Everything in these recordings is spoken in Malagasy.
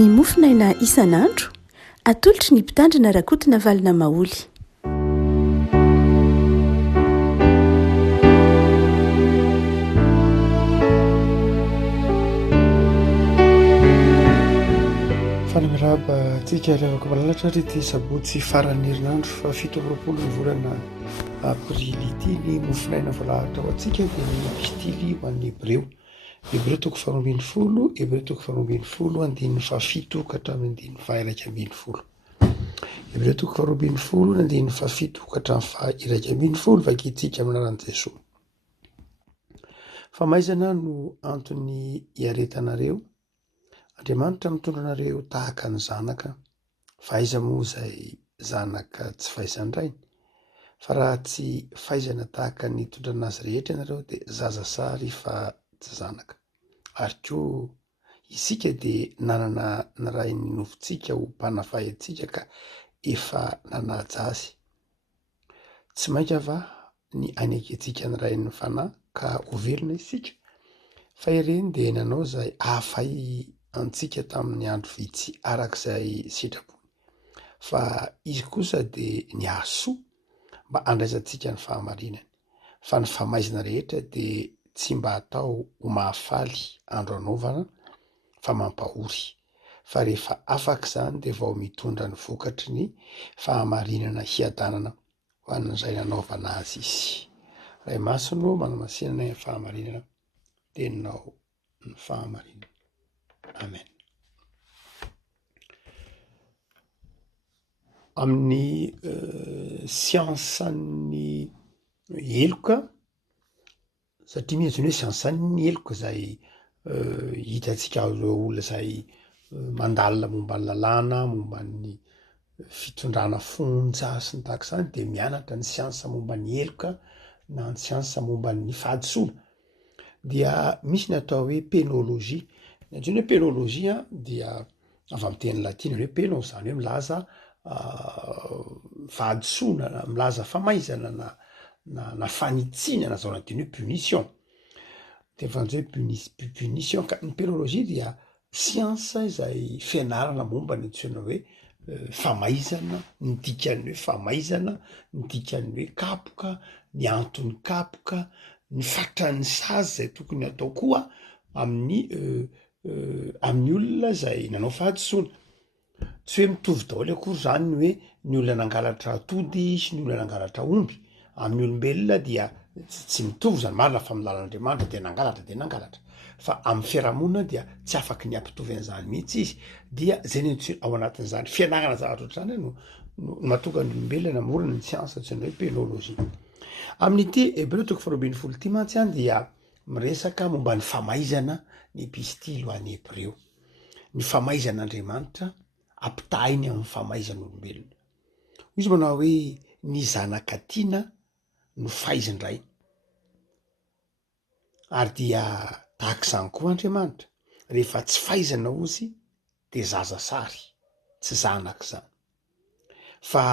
ny mofinaina isan'andro atolotry ny mpitandrina rakotina valina maoly. Fanamiraba tsika revako malalatra rety sabotsy farany herinandro fa 7 ny volana aprily ity ny mofinaina voalahatra ho antsika dia ny pistily ho an'ny Hebreo. Hebreo toko 12, Hebreo toko 12, andininy 7 ka hatramin'ny 12. Hebreo toko 12, andininy 7 ka hatramin'ny 12 vakitsika amin'ny anaran'i Jesosy. Famaizana no antony hiaretanareo. Andriamanitra mitondra anareo tahaka ny zanaka, faiza moa izay zanaka tsy faizan-drainy, fa raha tsy faizana tahaka ny tondra anazy rehetra ianareo dia zaza sary fa tsy zanaka. Ary koa isika dia nanana ny ray ny nofontsika ho mpanafahy ka efa nanaja azy. Tsy mainka ava ny anekitsika ny ray ny fanahy ka ho velona isika, fa ireny dia nanao izay ahafay antsika tamin'ny andro vitsy arak'izay sitrapony, fa izy kosa dia ny ahasoa mba andraisantsika ny fahamarinany. Fa ny famaizina rehetra dia tsy mba atao ho mahafaly andro anaovana fa mampahory, fa rehefa afaka izany dia vao mitondra ny vokatry ny fahamarinana hiadanana ho an'izay nanaovana azy izy. Ray masino manamasinana ny fahamarinana dia ninao ny fahamarinana. Amen. Amin'ny siansan'ny heloka, satria mihazony hoe siansan'ny heloka izay hitantsika ireo olona izay mandalina momba ny lalàna, momba ny fitondrana fonja sy ny tahaka izany, dia mianatra ny siansa momba ny heloka na ny siansa momba ny fahadisoana. Dia misy ny atao hoe pénologie. Ny antsoina hoe pénologie dia avy amin'ny teny latina hoe péno, izany hoe milaza fahadisoana, milaza famaizana na fanitsinana, zao nateny hoe punition. Dia fanjy hoe punition. Ka ny pénologie dia siansa izay fianarana momba ny antsoina hoe famaizana, ny dikan'ny hoe famaizana, ny dikan'ny hoe kapoka, ny antony kapoka, ny fatran'ny sazy izay tokony atao koa amin'ny olona izay nanao fahadisoana. Tsy hoe mitovy daholo akory izany ny hoe ny olona nangalatra atody sy ny olona nangalatra omby. Amin'ny olombelona dia tsy mitovy izany, marina fa amin'ny lalan'Andriamanitra dia nangalatra. Fa amin'ny fiarahamonina dia tsy afaka ny ampitovy an'izany mihitsy izy. Dia zay ny ao anatin'izany fianarana zavatra ohatr'izany no mahatonga ny olombelona namorona ny siansa tsy hoe pénologie. Amin'ity Hebreo toko 12 ity mantsy dia miresaka momba ny famaizana ny pistily ho an'ny Hebreo. Ny famaizan'Andriamanitra ampitahiny amin'ny famaizan'olombelona. Izy manao hoe ny zanakatiana no faizin-drainy. Ary dia tahaka izany koa Andriamanitra, rehefa tsy faizana ozy dia zaza sary, tsy zanaka izany. Fa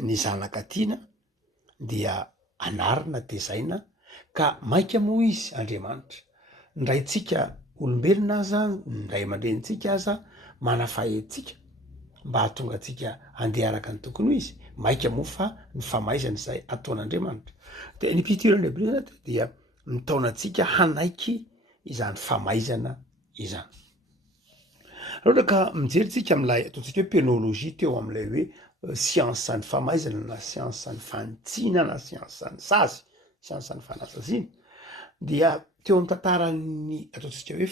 ny zanakatiana dia anarina tezaina ka maika moa izy Andriamanitra. Ny raintsika olombelona aza, ny ray aman-drenitsika aza manafahy antsika mba hahatonga antsika handeha araka ny tokony ho izy. Maika moa fa ny famaizana izay ataon'Andriamanitra. Dia ny pitiron'ny Hebreo dia mitaona antsika hanaiky izany famaizana izany. Raha ka mijery tsika amin'ilay ataontsika hoe pénologie teo amin'ilay hoe siansan'ny famaizana na siansan'ny fanitsiana na siansan'ny sazy, siansan'ny fanasaziana, dia teo amin'ny tantaran'ny ataontsika hoe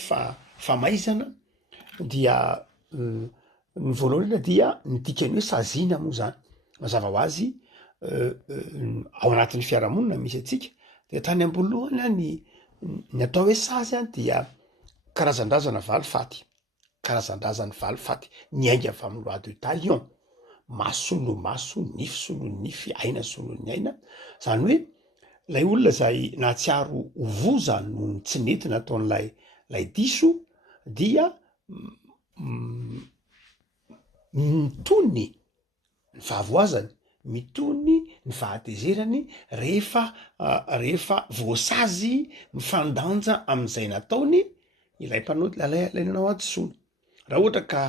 famaizana dia ny voalohany dia ny dikany hoe saziana moa izany. Mazava ho azy ao anatin'ny fiarahamonina misy antsika dia tany am-boalohany ny atao hoe sazy dia karazan-drazana valifaty. Karazan-drazany valifaty ny ainga avy amin'ny loi de talion. Maso no maso, nify solo nify, aina solo ny aina. Izany hoe lay olona izay nahatsiaro voza no tsy nety nataon'lay diso dia mitony ny fahavoazany, mitony ny fahatezerany rehefa voasazy mifandanja amin'izay nataony ilay nanao adisoana. raha ohatra ka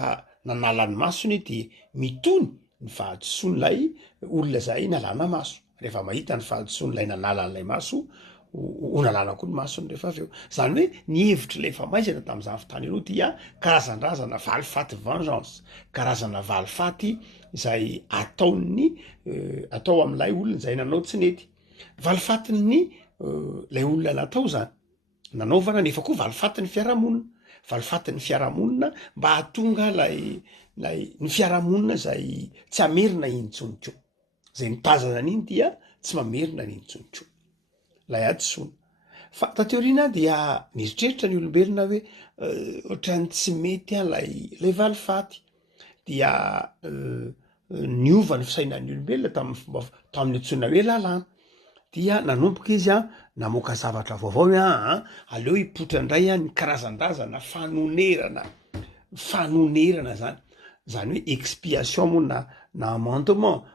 nanala ny masony de mitony ny fahadisoan'lay olona zay nalana maso. Rehefa mahita ny fahadisoan'lay nanala n'lay maso ho nalana koa ny masony rehefa avy eo. Zany hoe ny hevitry lay efa maizana tam'izany fotoana aloha dia karazan-drazana valifaty vengeance, karazana valifaty zay ataony atao am'lay olona zay nanao tsy nety. Valifatiny lay olona natao zany nanaovana nefa koa valifatin'ny fiarahamonina, valifatin'ny fiarahamonina mba hahatonga lay ny fiarahamonina zay tsy amerina intsonytso, zay mitazana an'iny dia tsy mamerina ny intsonytso, lay adisoana. Fa tateoriana dia niritreritra ny olombelona hoe ohatrany tsy mety lay valifaty dia niova ny fisainan'ny olombelona tamin'ny antsoina hoe lalàna. Dia nanomboka izy namoaka zavatra vaovao hoe aleo hipotra indray ny karazan-drazana fanonerana zany hoe expiation moa na amendement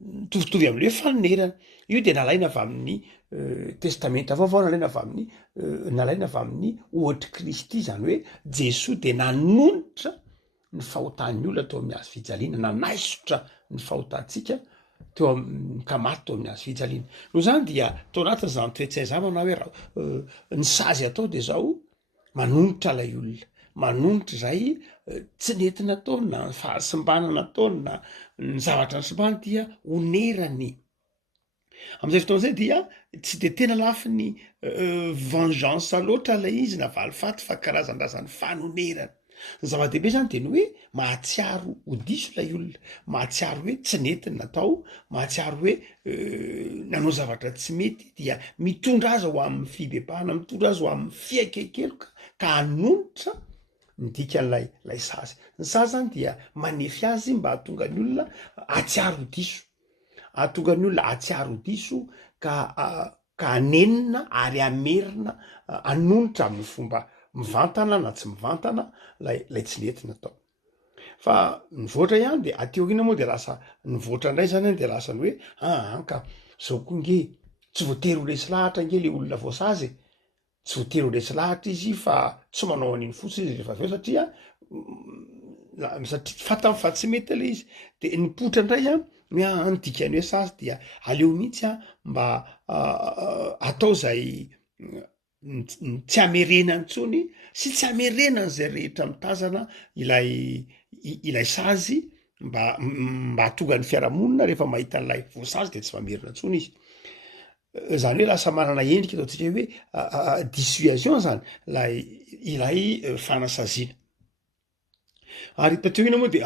mitovitovy am'le hoe fanonerana. Io de nalaina avy amin'ny testamenta vaovao, nalaina avy amin'ny ohatra Kristy, zany hoe Jesoa de nanonitra ny fahotan'ny olona teo amin'ny hazo fijaliana, nanaisotra ny fahotantsika teo ka maty teo amin'ny hazo fijaliana. No zany dia tao anatin'izany toetsay zany manao hoe ny sazy atao de zao manonitra lay olona, manonitra zay tsy nety nataony na ny fahasimbana nataony na ny zavatra nysimbany dia onerany. Am'izay fotoan'izay dia tsy de tena lafy ny vengeance loatra lay izy na valifaty fa karazan-drazany fanonerana. Ny zava-dehibe zany de ny hoe mahatsiaro ho diso lay olona, mahatsiaro hoe tsy nety ny natao, mahatsiaro hoe nanao zavatra tsy mety dia mitondra azy ho amin'ny fibebahana, mitondra azy ho amin'ny fiaikekeloka ka hanonitra midikan'lay sazy. Ny sazy zany dia manefy azy mba hahatonga ny olona hatsiaro ho diso, hahatonga ny olona hatsiaro ho diso ka hanenina ary amerina hanonitra amin'ny fomba mivantana na tsy mivantana lay tsy nety natao. Fa nivoatra ihany de ateoriana moa de lasa nivoatra indray zany de lasa ny hoe ka zao koa nge tsy voatery ho resy lahatra nge le olona voasazy, tsy voatery ho resy lahatra izy fa tsy manao an'iny fotsiny izy rehefa aveo satria fatany fa tsy mety le izy. De nipotra indray hoe nidikany hoe sazy dia aleo mihitsy mba atao zay tsy amerenany intsony sy tsy amerenany zay rehetra mitazana ilay sazy mba hahatonga ny fiarahamonina rehefa mahita an'lay voasazy de tsy mamerina intsony izy. Zany hoe lasa manana endrika ataontsika hoe dissuasion zany ilay fanasaziana. Ary tateoriana moa de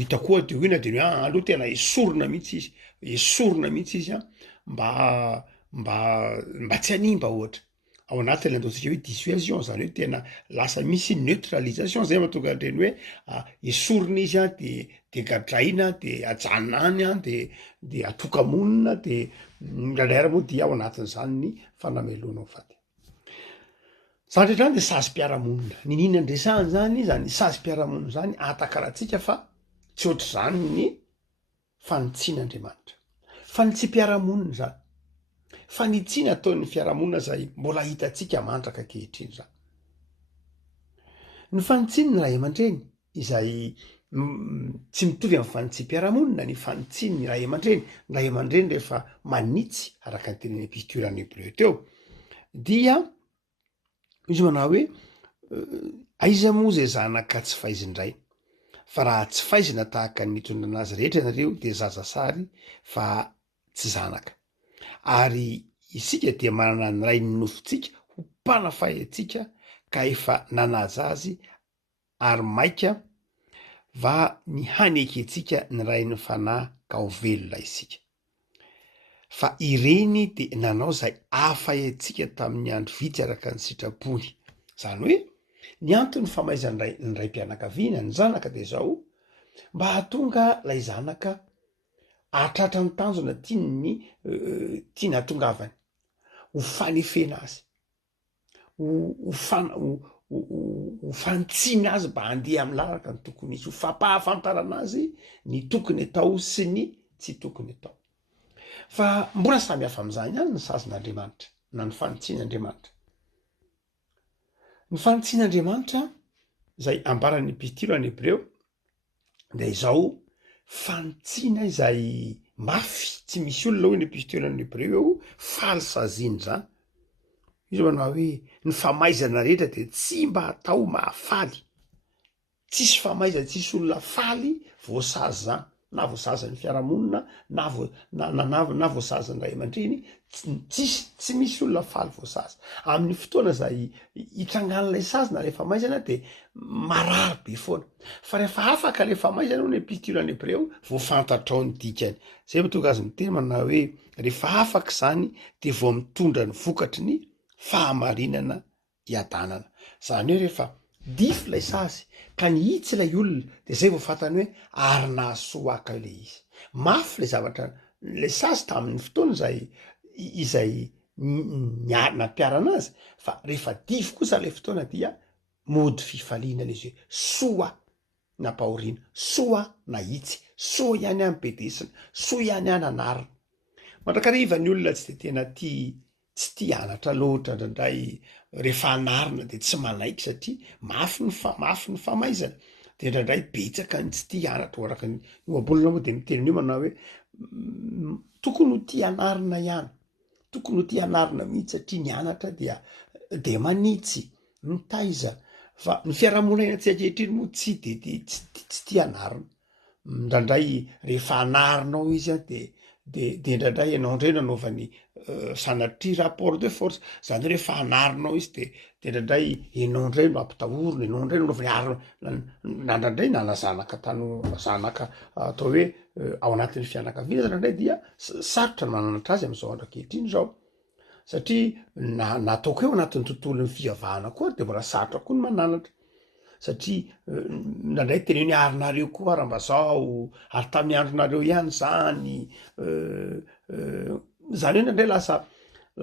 hita koa teoriana de hoe aloha tena esorina mihitsy izy mba tsy hanimba ohatra. Ao anatiny ataontsika hoe dissuasion, zany hoe tena lasa misy neutralisation zay mahatonga andreny hoe esorina izy de gadraina de ajanona any de atokamonina de ndraindray moa dia ao anatin'izany ny fanamelona faty. Zany rehetra de sazy mpiarahamonina, ny nina andresahany zany sazy mpiarahamonina zany atakaratsika fa tsy ohatr' zany ny fanitsian'Andriamanitra, fa ny tsy mpiarahamonina zany, fa ny tsy nataon'ny fiarahamonina zay mbola hitatsika mandraka ankehitriny zany. Ny fanitsiny ny ray aman-dreny izay tsy mitovy amin'ny fanitsim-piarahamonina, ny fanitsiny ny ray aman-dreny, ny ray aman-dreny rehefa manitsy araka ny tenen'ny epistolany Hebreo teo dia izy manao hoe aiza moa zay zanaka tsy faizindray, fa raha tsy faizina tahaka ny nitondra anazy rehetra ianareo de zaza sary fa tsy zanaka. Ary isika dia manana ny ray ny nofontsika ho mpanafay atsika ka efa nanaja azy ary maika va ny haneky antsika ny ray ny fanahy ka ho velona isika. Fa ireny de nanao zay afay atsika tamin'ny andro vitsy araka ny sitrapony. Zany hoe ny antony famaizany ny ray mpianakaviana ny zanaka de zao mba hahatonga lay zanaka ahatratra ny tanjona tiany hatongavany, ho fanefena azy, ho fanitsina azy mba handeha amin'ny lalaka ny tokony izy, ho fampahafantarana azy ny tokony atao sy ny tsy tokony atao. Fa mbola samy hafa am'izany ihany ny sazon'Andriamanitra na ny fanitsian'Andriamanitra. Ny fanitsian'Andriamanitra zay ambaran'ny epistily any Hebreo de izao fanotsiana izay mafy tsy misy olona hoe ny epistily any Hebreo eo faly saziny zany izy manao hoe ny famaizana rehetra de tsy mba atao mahafaly tsisy famaizana tsisy olona faly voasazy zany na voasazan'ny fiarahamonina na voasazan'ny ray aman-dreny tsy misy olona faly voasazy amin'ny fotoana zay hitrangan'ilay sazina rehefa maizana de marary be foana fa rehefa afaka le famaizana ho ny epistily any Hebreo voafantatrao ny dikany zay mahatonga azy miteny manao hoe rehefa afaka zany de vao mitondra ny vokatry ny fahamarinana iadanana zany hoe rehefa dify lay sazy ka nihitsy lay olona de zay vao fantany hoe ary nahasoaka le izy mafy le zavatra le sazy tamin'ny fotoana izay nampiarana azy fa rehefa dify kosa le fotoana dia mody fifaliana le izy hoe soa nampahoriana soa nahitsy soa ihany any bedesina soa ihany any anarina mandrakariva ny olona tsy de tena tsy tia anatra loatra ndraindray rehefa anarina de tsy manaiky satria mafy ny famaizana de ndraindray betsaka ny tsy tia anatra oaraka ny oabolona moa de miteniny io manao hoe tokony ho tia anarina ihany tokony ho tia anarina mihitsy satria ny anatra de manitsy mitaiza fa ny fiarahamonina tsy ankehitriny moa tsy tia anarina ndraindray rehefa anarinao izy a de ndraindray ianao ndray nanaovany sanatria rapport de force zany hoe rehefa anarinao izy de ndraindray ianao ndray no ampitahorina ianao ndray nanaovany nandradray nanazanaka zanaka atao hoe ao anatin'ny fianakaviana ndraindray dia sarotra ny mananatra azy am'izao andro ankehitriny zao satria nataoko eo anatin'ny tontolon'ny fivavahana koa de mbola sarotra koa ny mananatra satria ndraindray teny hoe arinareo koa raha mba zao ary tamin'ny andronareo ihany zany zany hoe ndraindray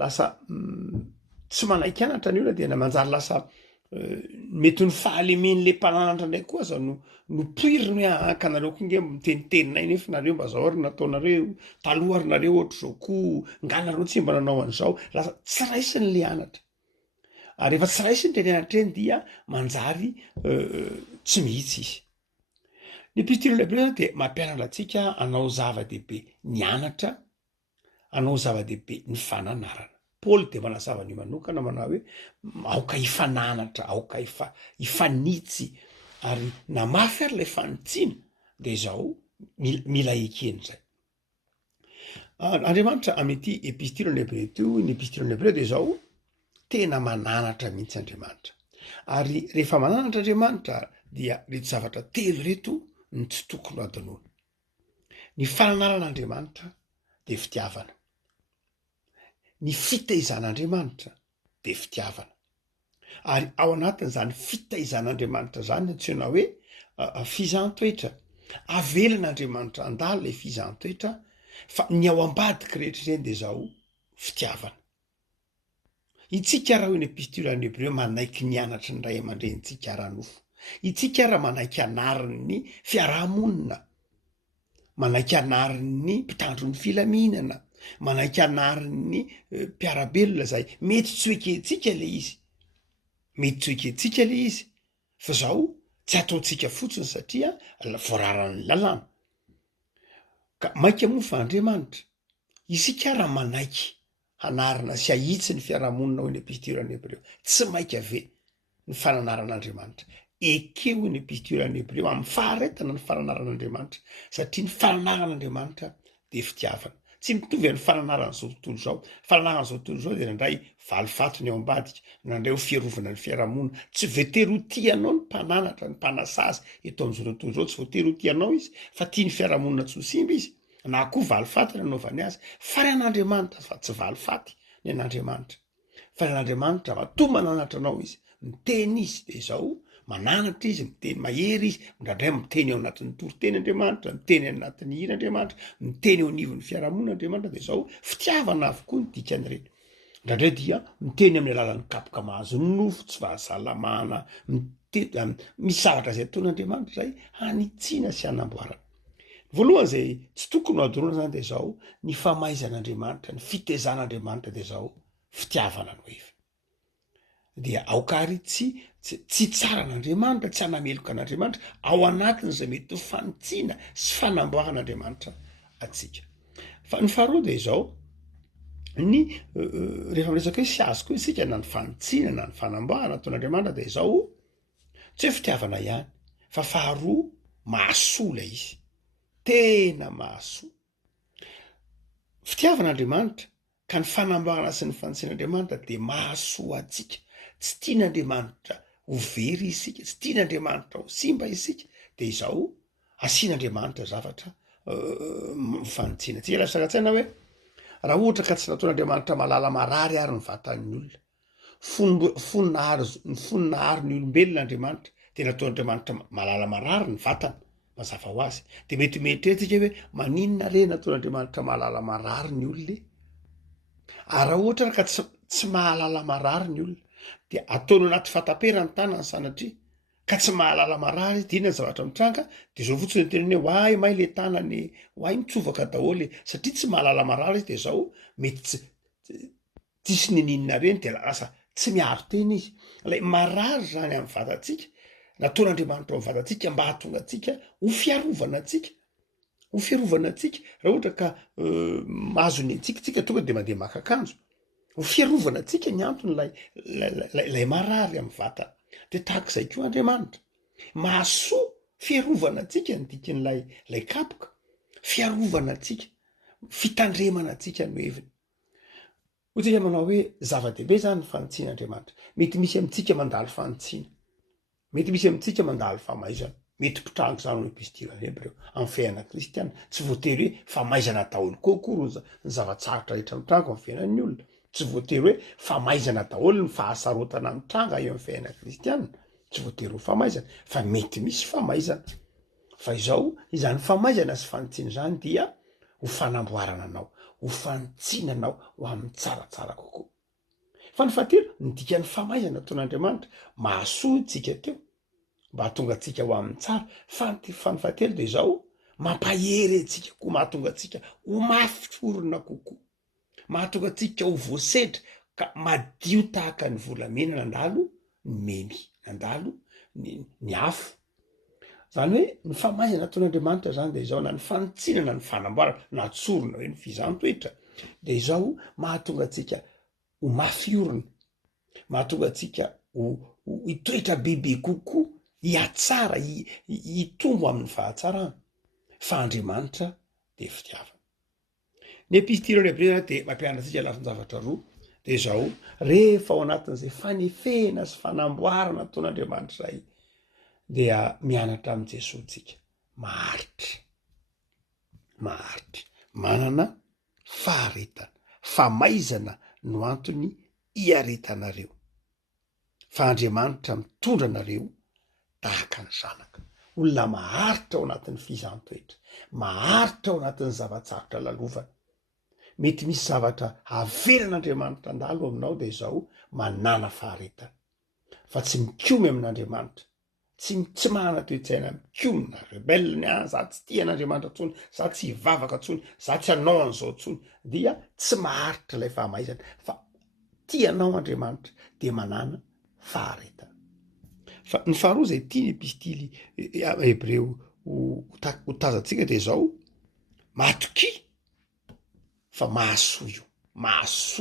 lasa tsy manaiky anatra ny olona de manjary lasa mety ny fahalemen'le mpananatra ndray koa za no poiriny hoe ankanareo koa nge miteniteninay nefa nareo mba zao ary nataonareo taloha ary nareo ohatr' zao koa nganareo tsy mba nanao an'izao lasa tsy raisiny le anatra ary rehefa tsy raisiny teny anatra eny dia manjary tsy mihitsy izy ny epistily any Hebreo de mampianatra antsika anao zava-dehibe ny anatra anao zava-dehibe ny fananarana Paoly de manazava ny manokana manao hoe aoka hifananatra aoka hifanitsy ary na mafy ary lay fanitsiana de zao mila ekeny zay Andriamanitra amin'ity epistily any Hebreo teo ny epistily any Hebreo de zao tena mananatra mihitsy Andriamanitra ary rehefa mananatra Andriamanitra dia reto zavatra telo reto ny tsy tokony adinoana ny fananaran'Andriamanitra de fitiavana ny fitaizan'Andriamanitra de fitiavana ary ao anatin'izany fitaizan'Andriamanitra zany antsoina hoe fizahn-toetra avelan'Andriamanitra andalo le fizahn-toetra fa ny ao ambadiky rehetra ireny de zao fitiavana itsika raha hoe ny epistily any Hebreo manaiky ny anatra ny ray aman-drenitsika ara-nofo itsika raha manaiky anarin'ny fiarahamonina manaiky anarin'ny mpitandro ny filaminana manaiky anarin'ny mpiarabelona zay mety tsy hoekentsika le izy mety tsy hoekentsika le izy fa zao tsy ataontsika fotsiny satria voararan'ny lalàna ka mainka moa fa Andriamanitra isika raha manaiky anarina sy ahitsy ny fiarahamonina ho ny epistily any Hebreo tsy mainka ave ny fananaran'Andriamanitra ekeo ny epistily any Hebreo amin'ny faharetana ny fananaran'Andriamanitra satria ny fananaran'Andriamanitra de fitiavana tsy mitovy amin'ny fananaran'izao tontolo zao fananaran'izao tontolo zao de nandray valifatony ao ambadika nandray ho fiarovana ny fiarahamonina tsy voatery ho tianao ny mpananatra ny mpanasazy eto am'izao tontolo zao tsy voatery ho tianao izy fa tia ny fiarahamonina tsy ho simba izy na koa valifaty nanaovany azy fa ry an'Andriamanitra fa tsy valifaty ny an'Andriamanitra fa ry an'Andriamanitra matoa mananatra anao izy miteny izy de zao mananatra izy miteny mahery izy ndraindray miteny ao anatin'ny toriteny Andriamanitra miteny anatin'ny hira Andriamanitra miteny eo anivon'ny fiarahamonina Andriamanitra de zao fitiavana avokoa ny dikany reny ndraindray dia miteny amin'ny alalan'ny kapoka mahazo ny nofo tsy fahasalamana misy zavatra zay ataon'Andriamanitra zay hanitsiana sy hanamboarana voalohany zay tsy tokony ho adorona zany de zao ny famaizan'Andriamanitra ny fitaizan'Andriamanitra de zao fitiavana no efa dia aokary tsy tsara an'Andriamanitra, tsy anameloka an'Andriamanitra ao anatin'izay mety ho fanotsiana sy fanamboaran'Andriamanitra atsika. Fa ny faharoa de izao, ny rehefa miresaka hoe sy azo koa isika na ny fanotsiana na ny fanamboarana ataon'Andriamanitra de izao, tsy hoe fitiavana ihany fa faharoa mahasoa lay izy, tena mahasoa. Fitiavan'Andriamanitra ka ny fanamboarana sy ny fanotsian'Andriamanitra de mahasoa atsika. Tsy tian'Andriamanitra ho very isika, tsy tian'Andriamanitra ho simba isika, de izao asian'Andriamanitra zavatra fanotsiana. Tsika lasakatsaina hoe raha ohatra ka tsy nataon'Andriamanitra malala marary ary ny vatan'ny olona, fononahary ny olombelona Andriamanitra, de nataon'Andriamanitra malala marary ny vatana mazava ho azy, de mety mieritreretika hoe maninona re nataon'Andriamanitra malala marary ny olona? Ary raha ohatra ka tsy mahalala marary ny olona, de ataony anaty fataperany tanany sanatria ka tsy mahalala marary izy, dina ny zavatra mitranga, de zao fotsiny ny teneny hoe hoay may le tanany, hoay mitsovaka daholo, satria tsy mahalala marary izy, de zao mety tsisy nininona reny, de lasa tsy miaro tena izy. Lay marary zany amin'ny vatantsika nataon'Andriamanitra amin'ny vatantsika mba hahatonga atsika ho fiarovana atsika, ho fiarovana atsika. Raha ohatra ka mahazo ny tsika tonga de mandeha maka akanjo, ho fiarovana atsika ny antony lay marary amin'ny vatana. De tahak'izay koa Andriamanitra mahasoa fiarovana atsika ny dikan'lay kapoka, fiarovana atsika, fitandremana atsika no heviny. Hotsika manao hoe zava-dehibe zany ny fanotsian'Andriamanitra. Mety misy amintsika mandalo fanotsiana, mety misy amintsika mandalo famaizana, mety pitrango zany hoe epistilany Hebreo amin'ny fiainana kristiana. Tsy voatery hoe famaizana daholo kokory ny zavatsarotra rehetra mitranga amin'ny fiainan'ny olona, tsy voatery hoe famaizana daholo ny fahasarotana mitranga eo amin'ny fiainana kristiana, tsy voatery ho famaizana, fa mety misy famaizana. Fa izao izany famaizana sy fanotsiana zany dia ho fanamboarana anao, ho fanotsiana anao ho amin'ny tsaratsara kokoa. Fa ny fahatelo, ny dikan'ny famaizana ataon'Andriamanitra mahasoa tsika teo mba hahatonga atsika ho amin'ny tsara. Fa ny fahatelo de izao, mampahery atsika koa, mahatonga atsika ho mafy kokoa, mahatonga atsika ho voasedra ka madio tahaka ny volamena nandalo ny memy, nandalo ny afo. Zany hoe ny famaizana ataon'Andriamanitra zany de izao, na ny fanotsiana na ny fanamboarana na tsorona hoe ny fizaham-toetra, de izao mahatonga atsika ho mafy orina, mahatonga atsika ho hitoetra bebe kokoa, hiatsara, hitombo amin'ny fahatsarana. Fa Andriamanitra de fitiavana. Ny epistilany Hebreo de mampianatra atsika lafiny zavatra roa, de izao rehefa ao anatin'izay fanefena sy fanamboarana ataon'Andriamanitra zay dia mianatra amin'i Jesosy tsika, maharitra, manana faharetana, famaizana no antony hiaretanareo. Fa Andriamanitra mitondra anareo tahaka ny zanaka, olona maharitra ao anatin'ny fizaham-toetra, maharitra ao anatin'ny zavatsarotra lalovana. Mety misy zavatra avelan'Andriamanitra andalo aminao de izao manana faharetana, fa tsy mikomy amin'Andriamanitra, tsy manana toe-tsaina mikomina rebelle, za tsy tia an'Andriamanitra tsony, za tsy hivavaka tsony, za tsy hanao an'izao tsony, dia tsy maharitra ilay fahamaizana. Fa tianao Andriamanitra de manana faharetana. Fa ny faharoa zay tiany epistily Hebreo ho tazantsika de izao, matoky fa mahasoa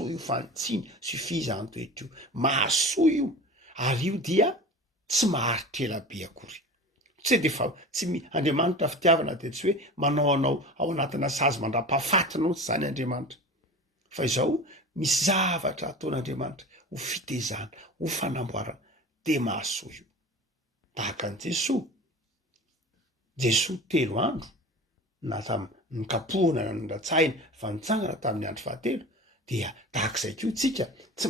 io fantsiana sy fizaham-toetra io, mahasoa io, ary io dia tsy maharitra ela be akory. Tsy de fa Andriamanitra fitiavana de tsy hoe manao anao ao anatina sazy mandram-pahafatinao tsy zany Andriamanitra, fa izao misy zavatra ataon'Andriamanitra ho fitezana, ho fanamboarana, de mahasoa io. Tahaka ny Jesosy 3 andro na tamin'ny kapohana na nandratsaina fa nitsangana tamin'ny andro 7, dia tahak'izay koa tsika tsy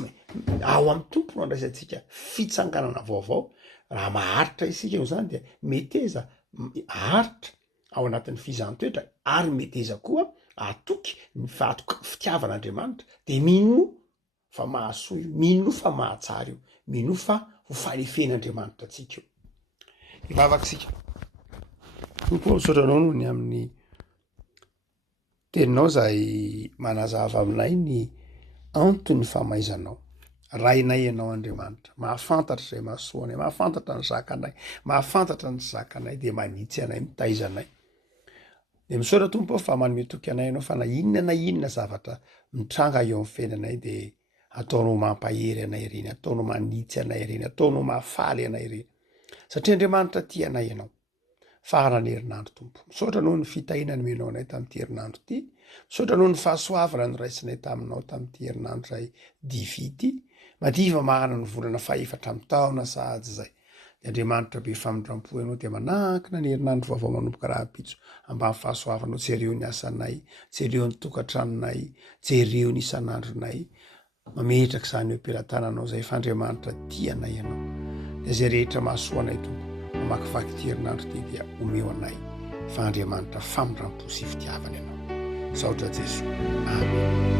ao amin'ny tompo no andraisantsika fitsanganana vaovao. Raha maharitra isika io zany dia meteza haritra ao anatin'ny fizaham-toetra, ary meteza koa atoky ny fitiavan'Andriamanitra, de mino fa mahasoa io, mino fa mahatsara io, mino fa ho fanefen'Andriamanitra atsika io. Ivavakisika tompo sotranao no ny amin'ny teninao zay manazava aminay ny antony famaizanao. rainay ianao Andriamanitra, mahafantatra zay mahasoanay, mahafantatra ny zakanay, mahafantatra ny zakanay de manitsy anay, mitaizanay. De misaotra tompo fa manome toky anay ianao fa na inona zavatra mitranga eo amin'ny fiainanay de ataonao mampahery anay reny, ataonao manitsy anay reny, ataonao mahafaly anay reny. Satria Andriamanitra tia anay ianao. Farany herinandro tompo. Misaotra noho ny fitahinany menao anay tamin'ity herinandro ity. Misaotra noho ny fahasoavana ny raisinay taminao tamin'ity herinandro zay divy ity. Madiva mahana ny volana faefatra amin'ny taona sahady zay. De Andriamanitra be famindrampo ianao de manankina ny herinandro vaovao manomboka rahabitso ambany fahasoavanao, jereo ny asanay, jereo ny tokantranonay, jereo ny isan'andronay. Mametraka izany eo am-pelantananao zay fa Andriamanitra tianay ianao. De zay rehetra mahasoa anay tompo, mamakivaky ty herinandro ty dia omeo anay fa Andriamanitra famindrampo sy fitiavana ianao. Saotra Jesosy. Amen.